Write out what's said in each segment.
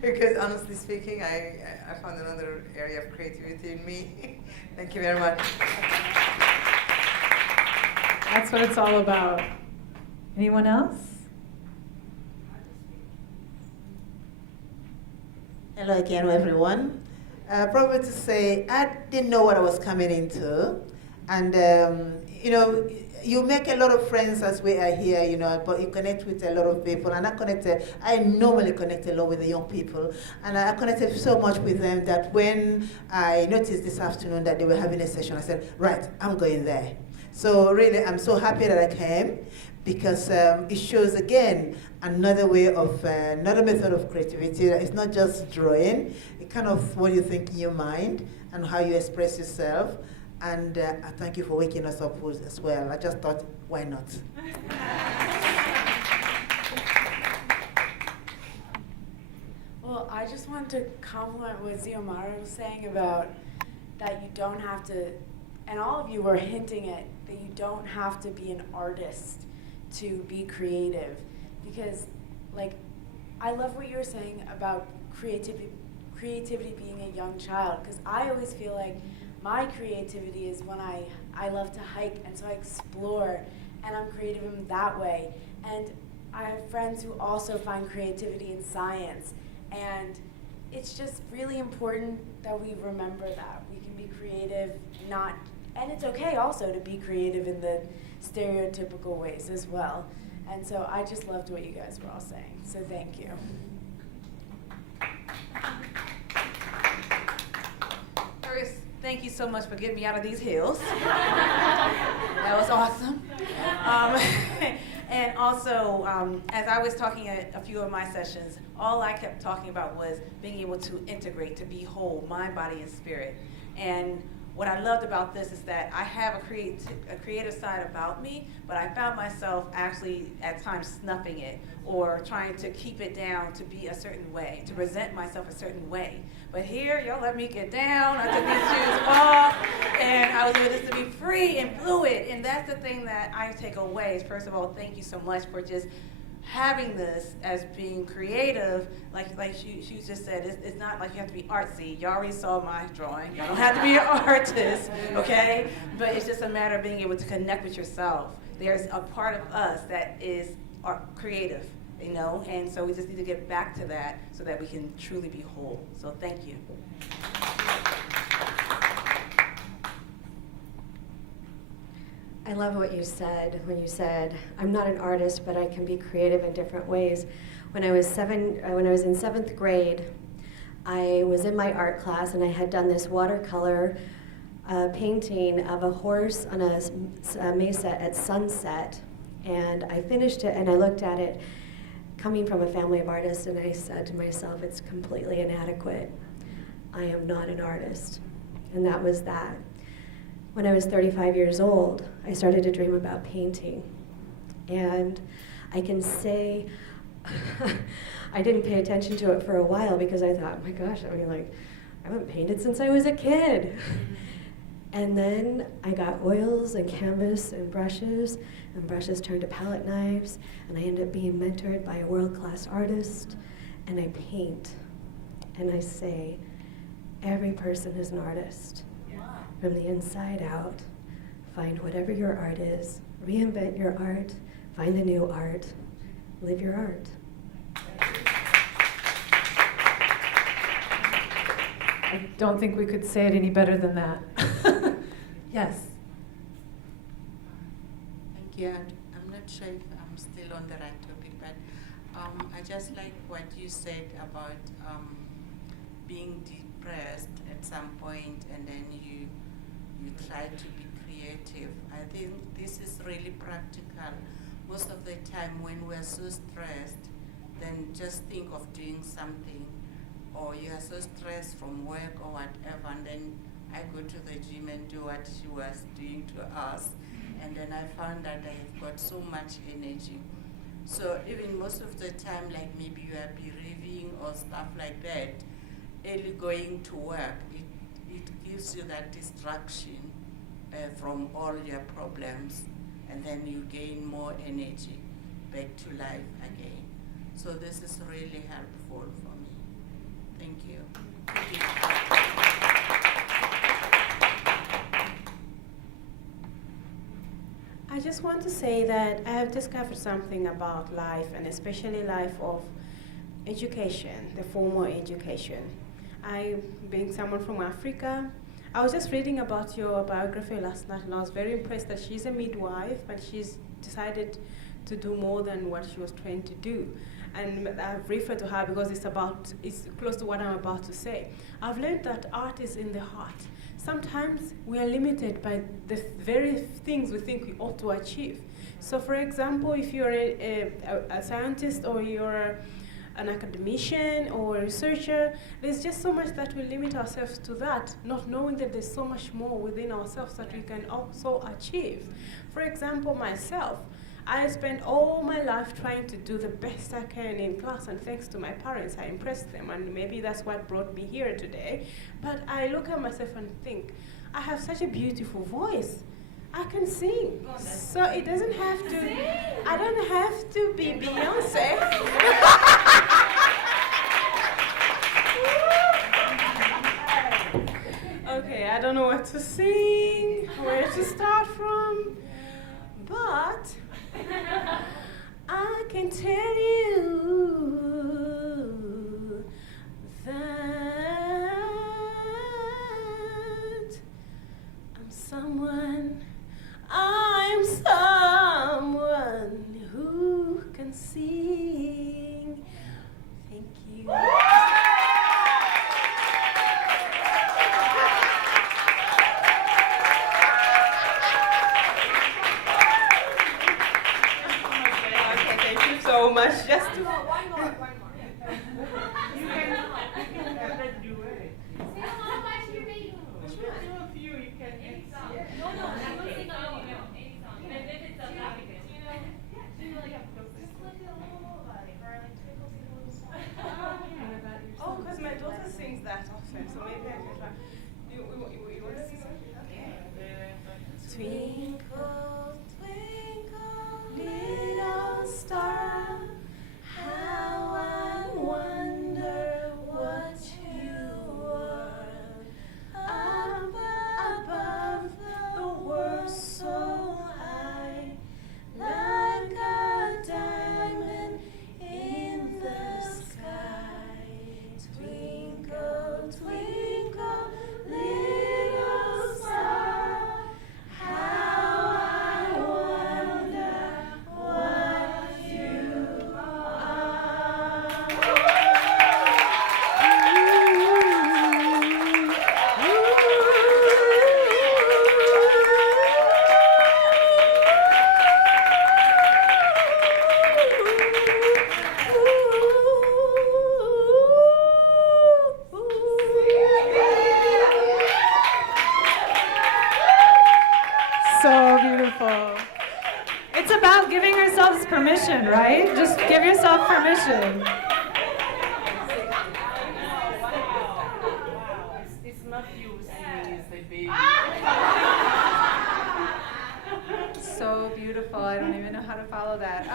Because honestly speaking, I found another area of creativity in me. Thank you very much. That's what it's all about. Anyone else? Hello again, everyone. Probably to say, I didn't know what I was coming into. And, you make a lot of friends as we are here, but you connect with a lot of people. And I normally connect a lot with the young people. And I connected so much with them that when I noticed this afternoon that they were having a session, I said, right, I'm going there. So really, I'm so happy that I came because it shows, again, another way of, another method of creativity. It's not just drawing. It kind of what you think in your mind and how you express yourself. And I thank you for waking us up as well. I just thought, why not? Well, I just want to compliment what Xiomara was saying about that you don't have to, and all of you were hinting at that you don't have to be an artist to be creative. Because, like, I love what you're saying about creativity being a young child, because I always feel like my creativity is when I love to hike, and so I explore, and I'm creative in that way. And I have friends who also find creativity in science, and it's just really important that we remember that. We can be creative, and it's okay also to be creative in the stereotypical ways as well. And so I just loved what you guys were all saying, so thank you. First, thank you so much for getting me out of these hills. That was awesome. And also, as I was talking at a few of my sessions, all I kept talking about was being able to integrate, to be whole, mind, body, and spirit. And what I loved about this is that I have a creative side about me, but I found myself actually at times snuffing it or trying to keep it down to be a certain way, to present myself a certain way. But here, y'all let me get down. I took these shoes off, and I was able just to be free and fluid. And that's the thing that I take away is, first of all, thank you so much for just having this as being creative. Like she just said, it's not like you have to be artsy. You already saw my drawing. You don't have to be an artist, okay? But it's just a matter of being able to connect with yourself. There's a part of us that is creative, and so we just need to get back to that so that we can truly be whole. So thank you. I love what you said when you said, I'm not an artist, but I can be creative in different ways. When I was in 7th grade, I was in my art class and I had done this watercolor painting of a horse on a mesa at sunset. And I finished it and I looked at it coming from a family of artists, and I said to myself, it's completely inadequate. I am not an artist. And that was that. When I was 35 years old, I started to dream about painting. And I can say, I didn't pay attention to it for a while because I thought, oh my gosh, I haven't painted since I was a kid. And then I got oils and canvas and brushes turned to palette knives, and I ended up being mentored by a world-class artist, and I paint. And I say, every person is an artist. From the inside out, find whatever your art is, reinvent your art, find the new art, live your art. I don't think we could say it any better than that. Yes. Thank you. I'm not sure if I'm still on the right topic, but I just like what you said about being depressed at some point and then you try to be creative. I think this is really practical. Most of the time when we're so stressed, then just think of doing something, or you are so stressed from work or whatever, and then I go to the gym and do what she was doing to us, and then I found that I've got so much energy. So even most of the time, like maybe you are bereaving or stuff like that, early going to work, it gives you that distraction from all your problems, and then you gain more energy back to life again. So this is really helpful for me. you. I just want to say that I have discovered something about life, and especially life of education, the formal education. I, being someone from Africa, I was just reading about your biography last night, and I was very impressed that she's a midwife, but she's decided to do more than what she was trained to do. And I've referred to her because it's close to what I'm about to say. I've learned that art is in the heart. Sometimes we are limited by the very things we think we ought to achieve. So for example, if you're a scientist, or you're an academician or a researcher, there's just so much that we limit ourselves to that, not knowing that there's so much more within ourselves that we can also achieve. For example, myself, I spent all my life trying to do the best I can in class, and thanks to my parents, I impressed them, and maybe that's what brought me here today. But I look at myself and think, I have such a beautiful voice. I can sing. So it doesn't have to, I don't have to be Beyonce. Okay, I don't know what to sing, where to start from, but I can tell you that I'm someone who can sing. Thank you. So much just to one more. You can have that duet. Sing how much you make. Which one? Two of you can Any sing. song. No, I will sing alone. Any song. Even if it's South African. Just like a little, or like twinkle, twinkle, little star. Oh, because my daughter sings that often, so maybe I can try. You want to sing something? Okay. Twinkle, twinkle, little star, how I wonder what you are. Up above the world so high, like a diamond in the sky. Twinkle, twinkle, little star, how I wonder what you So beautiful. It's about giving ourselves permission, right? Just give yourself permission. It's not you singing, it's the baby. So beautiful. I don't even know how to follow that.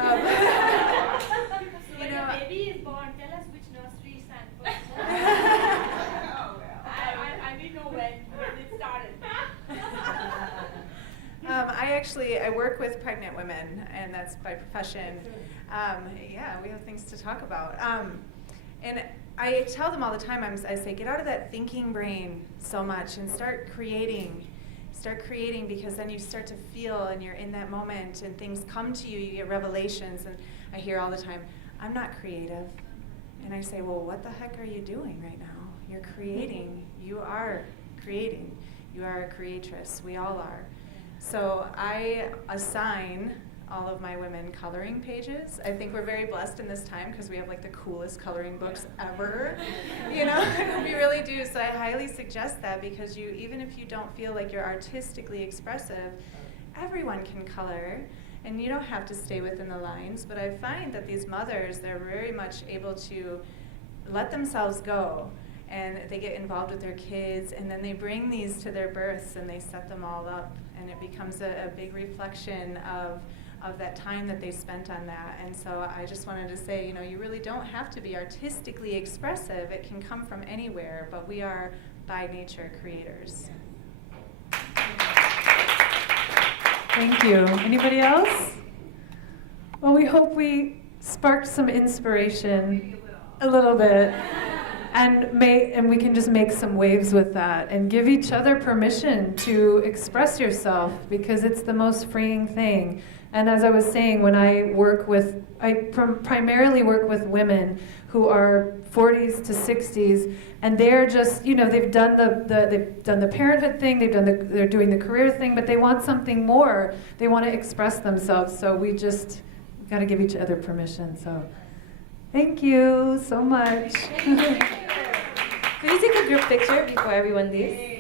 When You know, the baby is born, tell us which nursery you sang first. I didn't know when it started. I work with pregnant women, and that's by profession. Yeah, we have things to talk about. And I tell them all the time, I say, get out of that thinking brain so much and start creating. Start creating, because then you start to feel, and you're in that moment, and things come to you, you get revelations. And I hear all the time, I'm not creative. And I say, well, what the heck are you doing right now? You're creating. You are creating. You are a creatress. We all are. So I assign all of my women coloring pages. I think we're very blessed in this time because we have like the coolest coloring books ever. You know, we really do. So I highly suggest that, because you, even if you don't feel like you're artistically expressive, everyone can color. And you don't have to stay within the lines. But I find that these mothers, they're very much able to let themselves go. And they get involved with their kids, and then they bring these to their births, and they set them all up, and it becomes a big reflection of of that time that they spent on that. And so I just wanted to say, you know, you really don't have to be artistically expressive. It can come from anywhere, but we are by nature creators. Thank you. Anybody else? Well, we hope we sparked some inspiration a little bit, and we can just make some waves with that and give each other permission to express yourself, because it's the most freeing thing. And as I was saying, when I primarily work with women who are 40s to 60s, and they're just, you know, they've done the parenthood thing, they're doing the career thing, but they want something more. They want to express themselves. So we just got to give each other permission. So thank you so much. Could you take a group picture before everyone leaves?